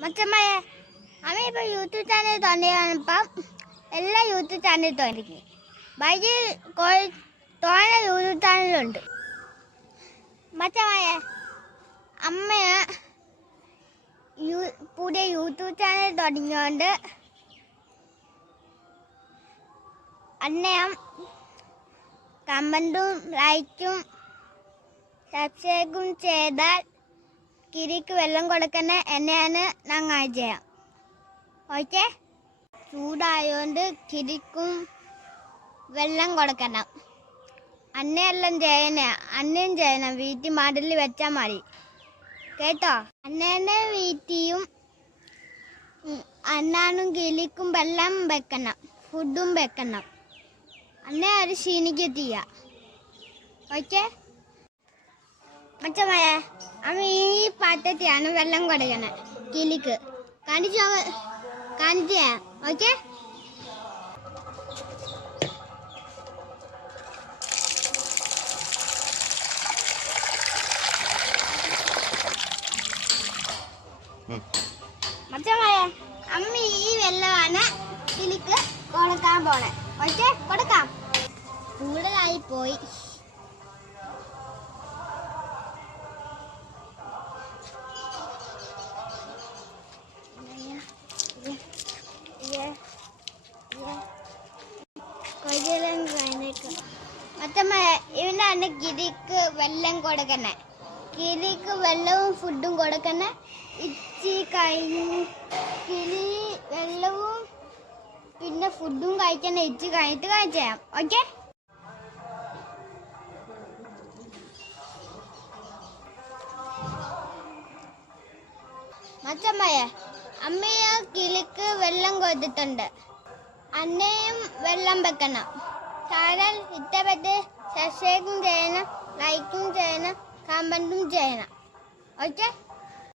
മച്ചമ്മയെ അമ്മ ഇപ്പൊ YouTube channel തുടങ്ങിയപ്പം എല്ലാ യൂട്യൂബ് ചാനൽ തുടങ്ങി വൈകി തോന യൂട്യൂബ് ചാനലുണ്ട് മച്ചമ്മയെ അമ്മ പുതിയ യൂട്യൂബ് ചാനൽ തുടങ്ങിയോണ്ട് അന്നയം കമന്റും ലൈക്കും സബ്സ്ക്രൈബും ചെയ്താൽ കിരിക്ക് വെള്ളം കൊടുക്കുന്ന എന്നെയാണ് ഞങ്ങൾ ചെയ്യാം ഓക്കെ? ചൂടായോണ്ട് കിരിക്കും വെള്ളം കൊടുക്കണം. അന്നയെല്ലാം ചെയ്യണേ അന്നയും ചെയ്യണം വീട്ടിൽ മടലിൽ വെച്ചാൽ മതി. കേട്ടോ? അന്നേന്റെ വീട്ടിയും അന്നാനും കിളിക്കും വെള്ളം വെക്കണം ഫുഡും വെക്കണം. അന്നേ അത് ക്ഷീണിക്കെത്തിയ ഓക്കെ? മച്ചമായ അമ്മ ഈ പാത്രത്തിലാണ് വെള്ളം കൊടുക്കണേ കിളിക്ക്. കാണിച്ചു കാണിച്ചു ഓക്കെ? മച്ചമായ അമ്മ ഈ വെള്ളമാണ് കിളിക്ക് കൊടുക്കാൻ പോണേ. ഓക്കെ? കൊടുക്കാം. കൂടുതലായി പോയി. ഇവനാണ് ഗിരിക്ക് വെള്ളം കൊടുക്കണേ. കിളിക്ക് വെള്ളവും ഫുഡും കൊടുക്കണേ. ഇച്ചി കഴിഞ്ഞ് കിളി വെള്ളവും പിന്നെ ഫുഡും കഴിക്കണേ. ഇച്ചി കഴിഞ്ഞിട്ട് കഴിച്ചു തരാം ഓക്കെ? മച്ചമ്മയെ അമ്മയെ കിളിക്ക് വെള്ളം കൊടുത്തിട്ടുണ്ട്. അന്നയും വെള്ളം വെക്കണം. ചാനൽ ഇഷ്ടപ്പെട്ട് സബ്സ്ക്രൈബും ചെയ്യണം ലൈക്കും ചെയ്യണം കമന്റും ചെയ്യണം ഓക്കെ